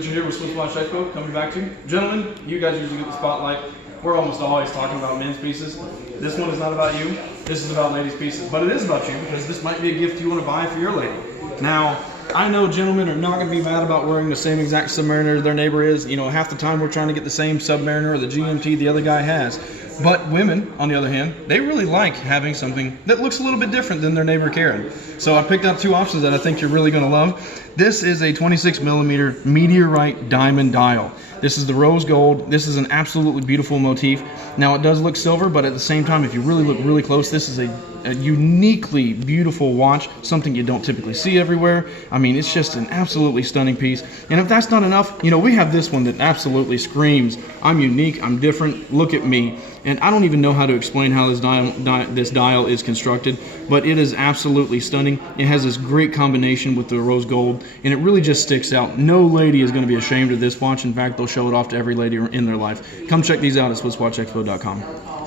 Richard here with Swiss Watch Expo, coming back to you. Gentlemen, you guys usually get the spotlight. We're almost always talking about men's pieces. This one is not about you. This is about ladies' pieces. But it is about you because this might be a gift you want to buy for your lady. Now, I know gentlemen are not going to be mad about wearing the same exact Submariner their neighbor is. You know, half the time we're trying to get the same Submariner or the GMT the other guy has. But women, on the other hand, they really like having something that looks a little bit different than their neighbor carrying. So I picked up two options that I think you're really going to love. This is a 26mm Meteorite diamond dial. This is the rose gold. This is an absolutely beautiful motif. Now it does look silver, but at the same time, if you really look really close, this is a uniquely beautiful watch, something you don't typically see everywhere. I mean, it's just an absolutely stunning piece. And if that's not enough, you know, we have this one that absolutely screams, I'm unique, I'm different, look at me. And I don't even know how to explain how this dial is constructed, but it is absolutely stunning. It has this great combination with the rose gold, and it really just sticks out. No lady is going to be ashamed of this watch. In fact, they'll show it off to every lady in their life. Come check these out at SwissWatchExpo.com.